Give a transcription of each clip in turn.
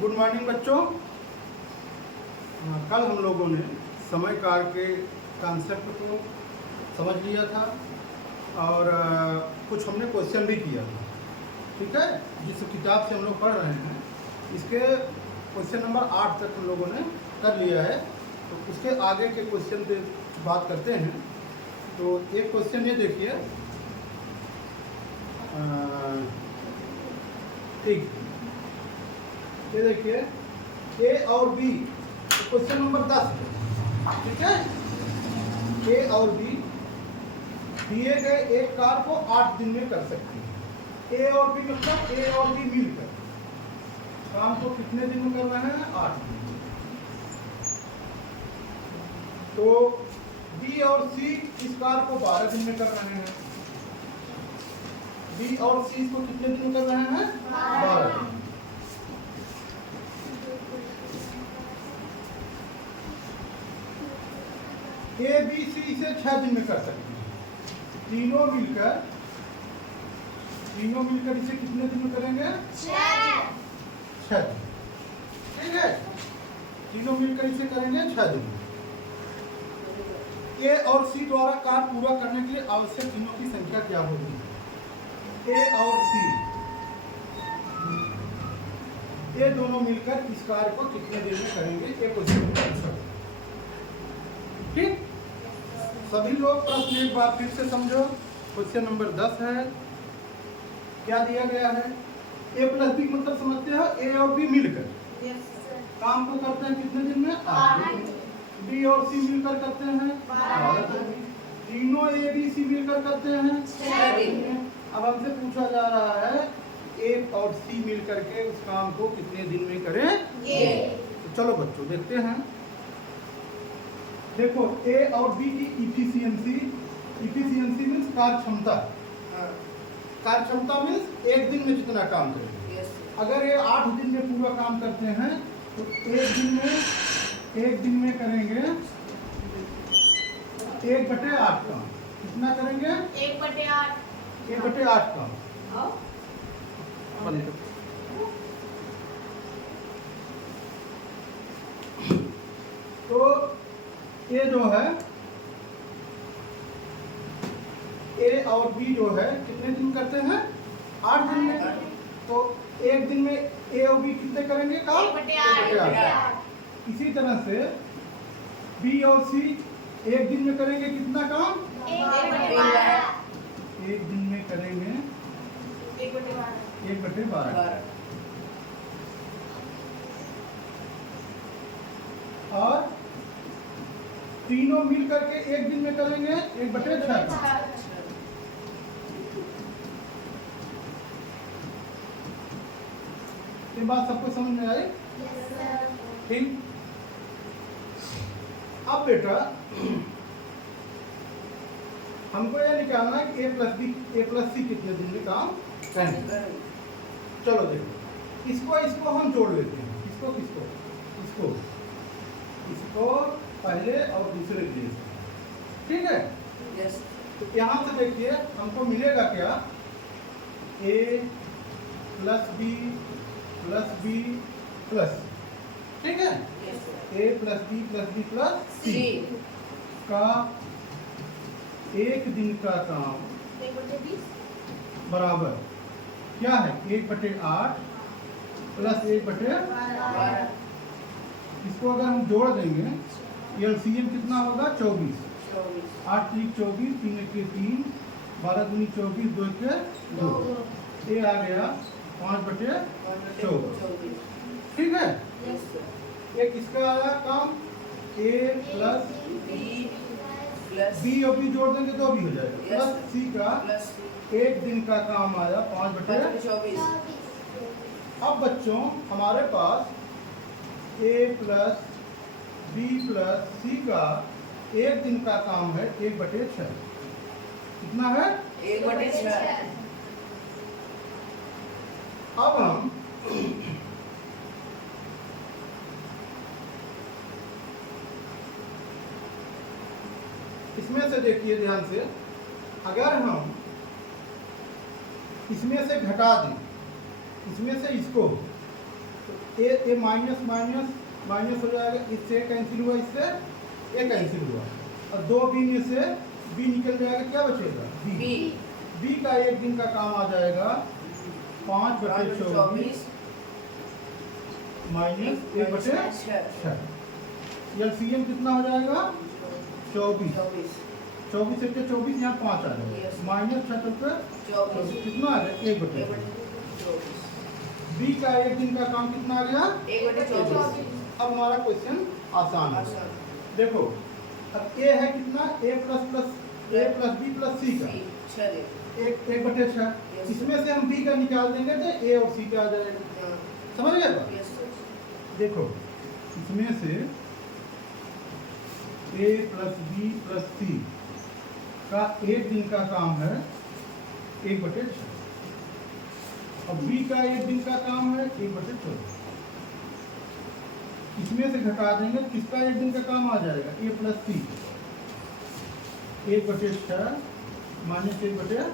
Good morning बच्चों। कल हम लोगों ने समय कार्य के कॉन्सेप्ट को समझ लिया था और कुछ हमने क्वेश्चन भी किया था। ठीक है, जिस किताब से हम लोग पढ़ रहे हैं इसके क्वेश्चन नंबर 8 तक हम लोगों ने कर लिया है। तो उसके आगे के क्वेश्चन पे बात करते हैं। तो एक क्वेश्चन ये देखिए, ठीक, ये देखिए ए और बी, क्वेश्चन नंबर 10 है। ठीक है, ए और बी दिए गए एक कार्य को 8 दिन में कर सकते हैं। ए और बी मतलब ए और बी मिलकर काम को कितने दिन में कर रहे हैं? 8 दिन में। तो बी और सी इस कार्य को 12 दिन में कर रहे हैं। बी और सी को कितने दिन में कर रहे हैं? 12 दिन। ए बी सी इसे 6 दिन में कर सकते हैं। तीनों मिलकर इसे कितने दिन में करेंगे? 6 दिन। ठीक है, तीनों मिलकर इसे करेंगे 6 दिन में। ए और सी द्वारा कार्य पूरा करने के लिए आवश्यक दिनों की संख्या क्या होगी? ए और सी ये दोनों मिलकर इस कार्य को कितने दिन में करेंगे? ये क्वेश्चन का आंसर। ठीक, सभी लोग प्रश्न एक बार फिर से समझो। क्वेश्चन नंबर 10 है। क्या दिया गया है? ए प्लस बी मतलब समझते हो, ए और बी मिलकर काम को करते हैं कितने दिन में? 8 दिन में। बी और सी मिलकर करते हैं 12 दिन में। तीनों ए बी सी मिलकर करते हैं 6 दिन में। अब हमसे पूछा जा रहा है ए और सी मिलकर के उस काम को कितने दिन में करेंगे? तो चलो बच्चों देखते हैं। देखो, ए और बी की इफिशियंसी मीन्स कार्य क्षमता। कार्य क्षमता मीन्स एक दिन में जितना काम करेंगे। अगर ये 8 दिन में पूरा काम करते हैं तो एक दिन में करेंगे 1/8 काम। कितना करेंगे? 1/8 काम। तो ये जो है ए और बी जो है कितने दिन करते हैं? 8 दिन में। तो एक दिन में ए और बी कितने करेंगे काम? 1/8। इसी तरह से बी और सी एक दिन में करेंगे कितना काम? 1/12। एक दिन में करेंगे 1/12। और तीनों मिल करके एक दिन में करेंगे 1/6। ये बात सबको समझ में आई? ठीक। अब बेटा हमको यह निकालना है कि ए प्लस सी कितने दिन में काम करेंगे। चलो देखो, इसको हम जोड़ लेते हैं। इसको पहले और दूसरे लिए। ठीक है, तो यहाँ से देखिए हमको मिलेगा क्या? ए प्लस बी प्लस, ठीक है, ए प्लस बी प्लस सी का एक दिन का काम बराबर क्या है? 1/8 प्लस 1/12। इसको अगर हम जोड़ देंगे एलसीएम कितना होगा? 24। 8 3 24, 3 1 3, 12 दूनी 24, 2 1 2। ये आ गया 5/14। ठीक है, एक इसका आया काम ए प्लस बी और बी जोड़ देंगे तो भी हो जाएगा। प्लस सी का एक दिन का काम आया 5/24। अब बच्चों हमारे पास ए प्लस बी प्लस सी का एक दिन का काम है 1/6। कितना है? 1/6। अब हम इसमें से देखिए ध्यान से, अगर हम इसमें से घटा दें, इसमें से इसको, तो ए माइनस माइनस माइनस हो जाएगा, इससे कैंसिल हुआ, इससे ए कैंसिल हुआ, और 2b में से b निकल जाएगा, क्या बचेगा b का एक दिन का काम आ जाएगा 5/24 माइनस 1/6। एलसीएम कितना हो जाएगा 24, 24 से 24 यहाँ 5 आ जाएगा, माइनस 6 24 कितना आ गया 1/24। बी का एक दिन का काम कितना आ गया 1/24। अब हमारा क्वेश्चन आसान है। देखो अब ए है कितना a प्लस बी प्लस सी का 1/6, इसमें से हम b का निकाल देंगे तो a और c का आ जाएगा, समझ गए। देखो इसमें से a प्लस बी प्लस सी का एक दिन का काम है 1/6, और b का एक दिन का काम है 1/24, इसमें से घटा देंगे किसका एक दिन का काम आ जाएगा a प्लस सी 1/6 माइनस 1/24,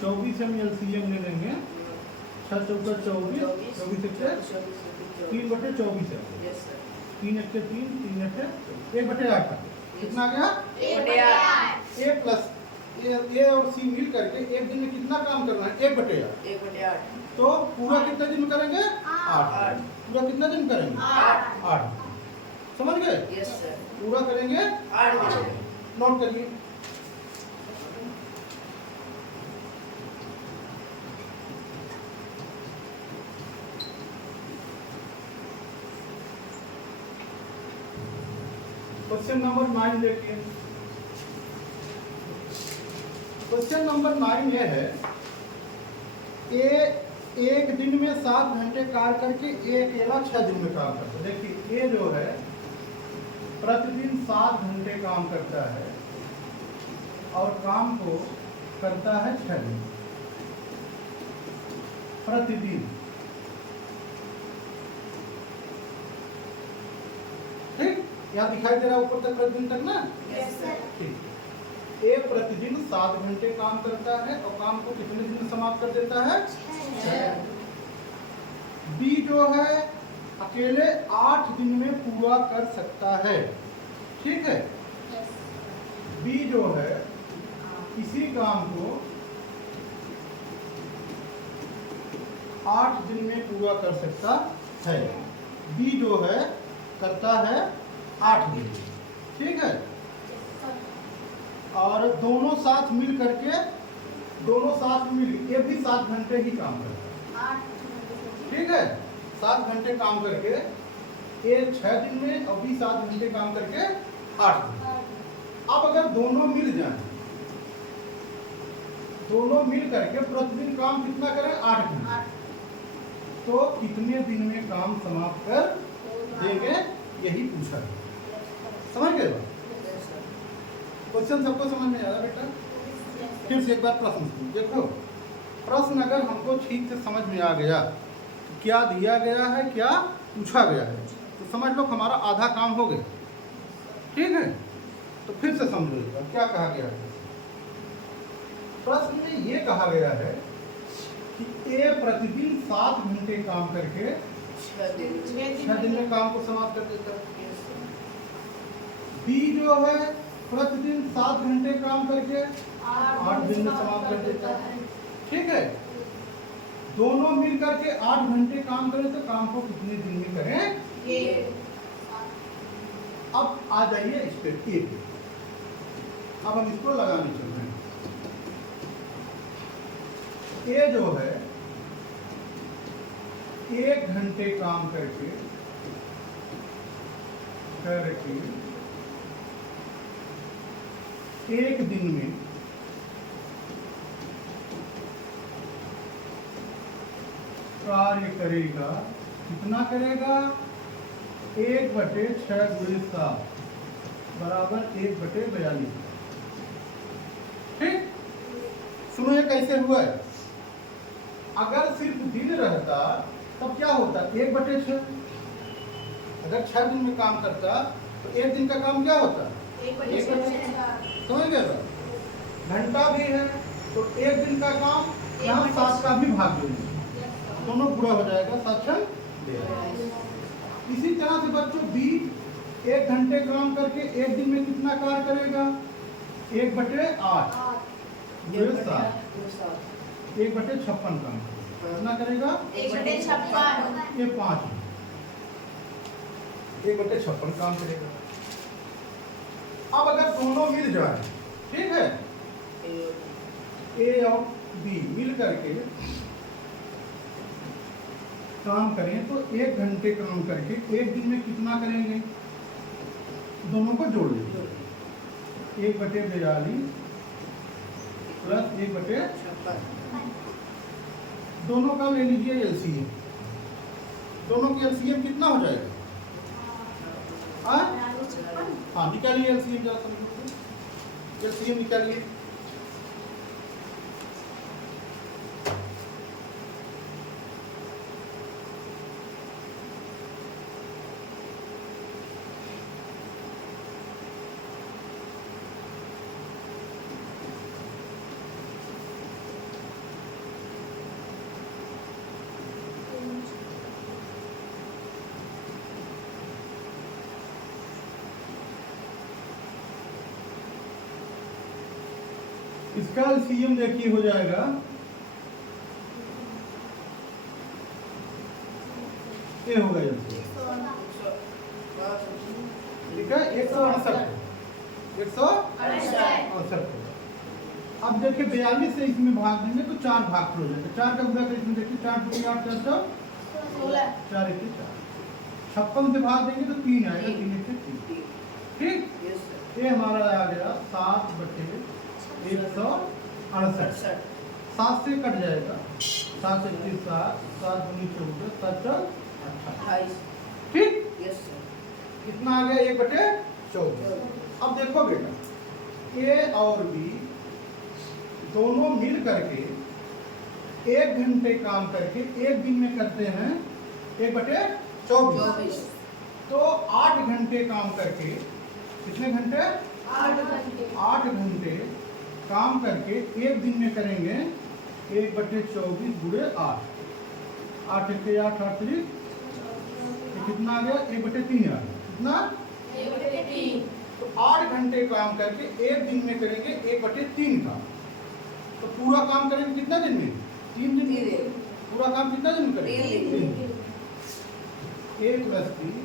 24 हम एलसीएम ले लेंगे, 6 चौका 24, 24 3/24 है, 3 1 3 3 1/8 कितना आ गया a प्लस ए और सी मिल करके एक दिन में कितना काम करना है 1/8, तो पूरा कितना दिन में करेंगे 8, पूरा कितना दिन करेंगे 8, समझ गए। यस सर, पूरा करेंगे 8 दिन, नोट करिए। क्वेश्चन नंबर 9 देखिए। क्वेश्चन नंबर 9 ये है, एक दिन में 7 घंटे कार्य करके एक अकेला 6 दिन में काम करता है। देखिए ये जो है प्रतिदिन 7 घंटे काम करता है और काम को करता है 6 दिन प्रतिदिन, ठीक। यहाँ दिखाई दे रहा है ऊपर तक प्रतिदिन तक ना, ठीक। ए प्रतिदिन 7 घंटे काम करता है और काम को कितने दिन में समाप्त कर देता है 6। बी जो है अकेले 8 दिन में पूरा कर सकता है, ठीक है। बी जो है इसी काम को 8 दिन में पूरा कर सकता है। बी जो है करता है 8 दिन, ठीक है। और दोनों साथ मिल करके, दोनों साथ मिल ये भी 7 घंटे ही काम करता है, ठीक है। 7 घंटे काम करके ये 6 दिन में और भी 7 घंटे काम करके 8 दिन। अब अगर दोनों मिल जाएं, दोनों मिल करके प्रतिदिन काम कितना करें 8 दिन, तो कितने दिन में काम समाप्त कर देंगे, यही पूछा है। समझ गए क्वेश्चन? सबको समझ में आ रहा बेटा? फिर से एक बार प्रश्न देखो। प्रश्न अगर हमको ठीक से समझ में आ गया क्या दिया गया है, क्या पूछा गया है, तो समझ लो हमारा आधा काम हो गया, ठीक है। तो फिर से समझिएगा क्या कहा गया है। प्रश्न में ये कहा गया है कि ए प्रतिदिन 7 घंटे काम करके 6 दिन में काम को समाप्त कर देता है। बी जो है प्रतिदिन 7 घंटे काम करके 8 दिन में समाप्त कर देता है, ठीक है। दोनों मिल करके 8 घंटे काम करें तो काम को कितने दिन में करें। अब आ जाइए इस पे ए पे। अब हम इसको लगाने चल रहे हैं। ए जो है 1 घंटे काम करके एक दिन में कार्य करेगा, कितना करेगा 1/6 × 7 बराबर 1/42, ठीक। सुनो ये कैसे हुआ है। अगर सिर्फ दिन रहता तब क्या होता 1/6, अगर 6 दिन में काम करता तो एक दिन का काम क्या होता 1/6, समझ गए। घंटा भी है तो एक दिन का काम यहाँ 7 का भी भाग देंगे, दोनों पूरा हो जाएगा, 7 1 घंटे काम करके 1 दिन में कितना कार्य करेगा? 1/8 गुणे 7 1/56 काम कितना करेगा? 1/56 ये 5 1/56 काम करेगा। अब अगर दोनों मिल जाए, ठीक है, ए और बी मिल करके काम करें तो 1 घंटे काम करके 1 दिन में कितना करेंगे? दोनों को जोड़ लेंगे। 1/42 प्लस 1/56 दोनों का ले लीजिए एलसीएम। दोनों की एलसीएम कितना हो जाएगा? हाँ निकालिए एलसीएम, जरा समझो एलसीएम निकालिए। इसका एलसीएम देखिए हो जाएगा ये होगा एलसीएम, ठीक है, 168 अब देखिए 42 से इसमें भाग देंगे तो 4 भाग हो जाएगा। 4 का गुणा इसमें देखिए 4 2 8 4 4 1 4 56 से भाग देंगे तो 3 आएगा, 3 1 3, ठीक। ये हमारा आ गया 7/168। 7 से कट जाएगा, 7 से 3 7 7 दूनी 14 7 4 28, ठीक। कितना आ गया? 1/14। अब देखो बेटा, ए और बी दोनों मिल करके 1 घंटे काम करके 1 दिन में करते हैं 1/24। तो 8 घंटे काम करके, कितने घंटे? 8 घंटे काम करके 1 दिन में करेंगे 1/24 गुणे 8 8 1 8 8 3 कितना आ गया? 1/3 आ गया। कितना? 1/3। तो 8 घंटे काम करके 1 दिन में करेंगे 1/3 का। तो पूरा काम करेंगे कितना दिन में? 3 दिन में। पूरा काम कितना दिन में करेंगे? 3 दिन। 1 + 3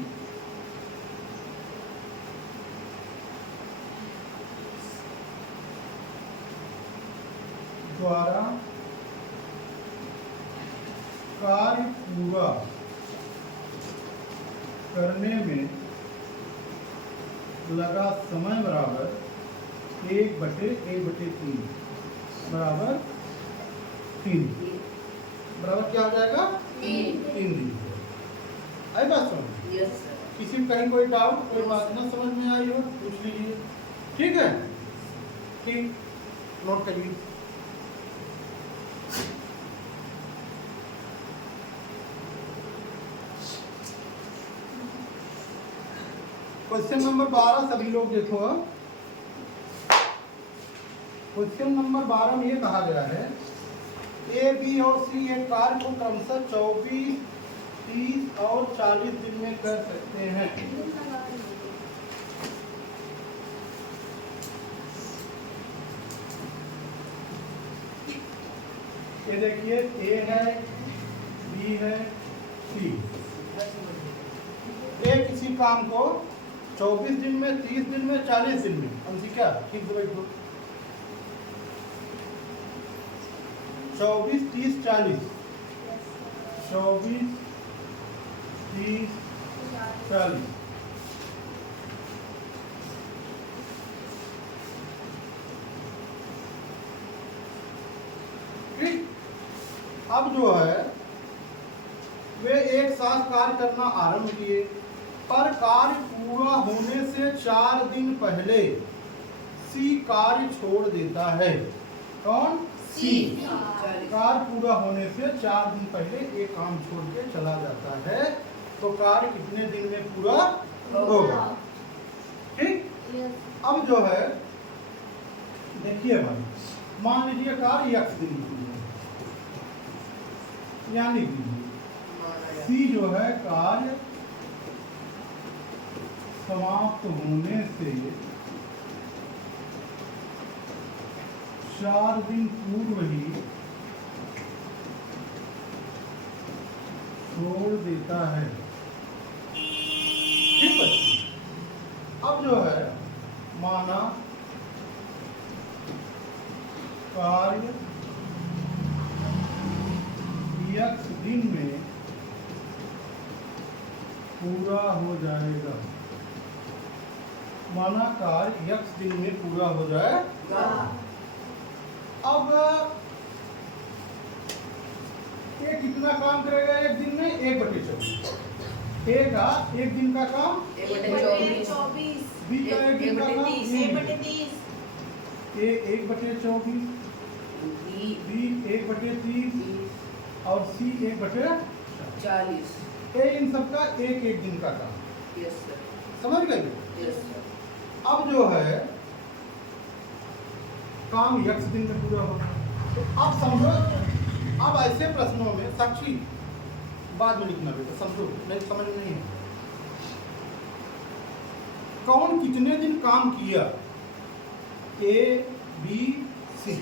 द्वारा कार्य पूरा करने में लगा समय बराबर 1/1/3 बराबर 3 बराबर क्या हो जाएगा? 3 दिन। आई बात समझ? यस किसी में कहीं कोई डाउट, कोई बात ना समझ में आई हो पूछ लीजिए, ठीक है, ठीक, नोट करिए। क्वेश्चन नंबर 12 सभी लोग देखो। क्वेश्चन नंबर 12 में ये कहा गया है ए बी और सी एक कार्य को क्रमशः 24 30 और 40 दिन में कर सकते हैं। ये देखिए ए है, बी है, सी। ए किसी काम को 24 दिन में, 30 दिन में, 40 दिन में, हमसे क्या ठीक बैठो 24 30 40 24 30 40 ठीक। अब जो है वे एक साथ कार्य करना आरंभ किए, पर कार्य पूरा होने से 4 दिन पहले सी कार्य छोड़ देता है। कौन? सी। कार्य पूरा होने से 4 दिन पहले एक काम छोड़ के चला जाता है, तो कार्य कितने दिन में पूरा होगा? ठीक। अब जो है देखिए भाई, मान लीजिए कार्य x दिन पूरा, यानी सी जो है कार्य समाप्त होने से 4 दिन पूर्व ही छोड़ देता है। ठीक बच्चे, अब जो है माना कार्य x दिन में पूरा हो जाएगा। माना कार्य x दिन में पूरा हो जाएगा। अब ये कितना काम करेगा एक दिन में? 1/24। ए का एक दिन का काम, 1/24, बी का एक दिन का काम, 1/30, ए 1/24, बी 1/30 और सी 1/40। ए इन सबका एक एक दिन का काम। यस सर, समझ गए? Yes sir. अब जो है काम यक्स दिन में पूरा होगा। तो अब समझो, अब ऐसे प्रश्नों में साक्षी बाद में लिखना बेटा, समझो नहीं समझ में नहीं है। कौन कितने दिन काम किया? A B C.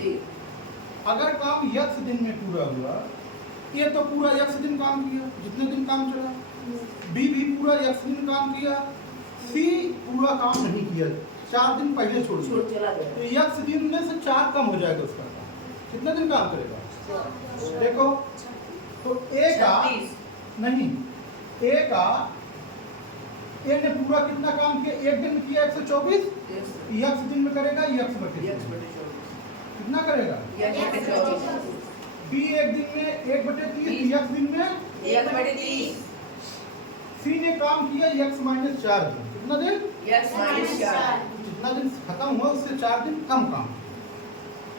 अगर काम यक्स दिन में पूरा हुआ, ये तो पूरा यक्स दिन काम किया, जितने दिन काम चला। बी भी पूरा यक्स दिन काम किया, सी पूरा काम नहीं किया, 4 दिन पहले छोड़ चला दिया। गया। तो यक्स दिन में से 4 कम हो जाएगा उसका काम। कितने दिन काम करेगा? देखो, तो ए का नहीं, ए का ए ने पूरा कितना काम किया? एक दिन में किया 124, यक्स दिन में करेगा यक्स कितना करेगा? बी एक दिन में 1/30, यक्स दिन में 1/30, सी ने काम किया यक्स -4 दिन। कितना दिन? -4, जितना दिन खत्म हुआ उससे 4 दिन कम काम।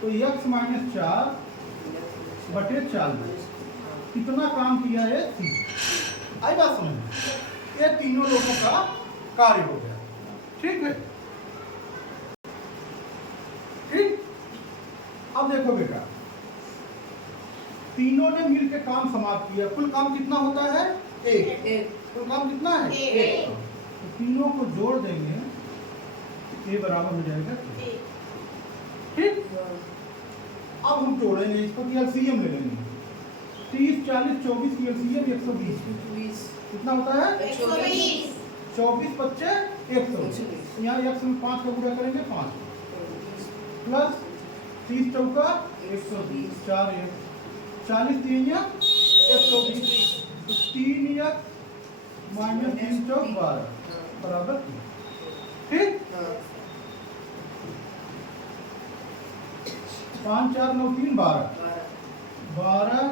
तो यक्स -4/40 कितना काम किया है? सी। आई बात समझ में? ये तीनों लोगों का कार्य हो गया। ठीक है, ठीक। अब देखो बेटा, तीनों ने मिलकर काम समाप्त किया। कुल काम कितना होता है? 1। कुल काम कितना है? 1। तो तीनों को जोड़ देंगे, ये बराबर हो जाएगा। ठीक। अब हम जोड़ेंगे इसको, एलसीएम ले लेंगे। 30, 40, 24 की एलसीएम 120। कितना होता है? 120, 24 25 120। यहाँ 100 में 5 का गुणा करेंगे, 5 प्लस 30 चौका 120, 4 1 40 3 या 120। तो 3 या -3 चौक 12 बराबर। ठीक। 5 4 9 3 12 12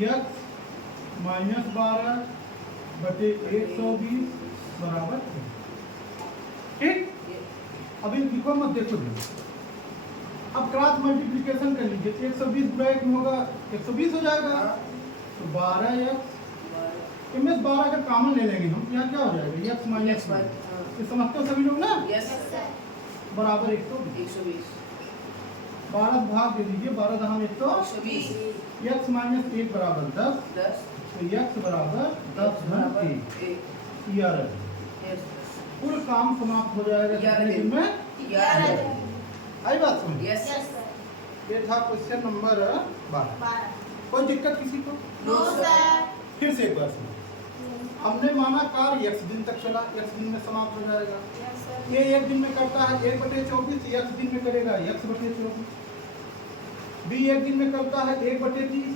यक्स -12/120 बराबर। ठीक। अभी लिखो मत, देखो। अब क्रॉस मल्टीप्लिकेशन कर लीजिए, 120 ब्रैकेट में होगा 120 हो जाएगा। तो 12 यक्स इनमें 12 अगर कॉमन ले लेंगे हम, यहाँ क्या हो जाएगा? यक्स -1। ये समझते हो सभी लोग ना? बराबर 120। 12 भाग दे दीजिए, 12 दहाम 120। यक्स -1 बराबर 10। तो यक्स बराबर 10 घन 1 11। कुल काम समाप्त हो जाएगा कितने दिन में? 11। आई बात समझ? यस ये था क्वेश्चन नंबर 12। कोई दिक्कत किसी को? No sir. फिर से एक बार सुनो। हमने माना कार्य x दिन तक चला, x दिन में समाप्त हो जाएगा। ये एक दिन में करता है 1/24, x दिन में करेगा x/24। बी एक दिन में करता है 1/30,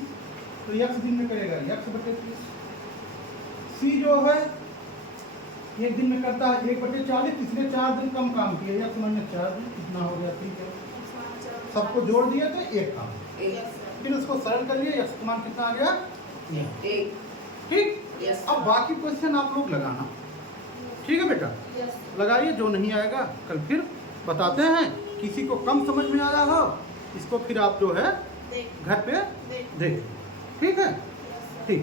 तो x दिन में करेगा x/30। सी जो है एक दिन में करता है 1/40, इसने 4 दिन कम काम किया, x -4 दिन। कितना हो गया? ठीक है, सबको जोड़ दिए तो एक काम। फिर उसको सरल कर लिए, x का मान कितना आ गया? 1। ठीक। अब बाकी क्वेश्चन आप लोग लगाना। ठीक है बेटा, लगाइए। जो नहीं आएगा कल फिर बताते हैं। किसी को कम समझ में आया हो, इसको फिर आप जो है घर पे देख। ठीक है, ठीक।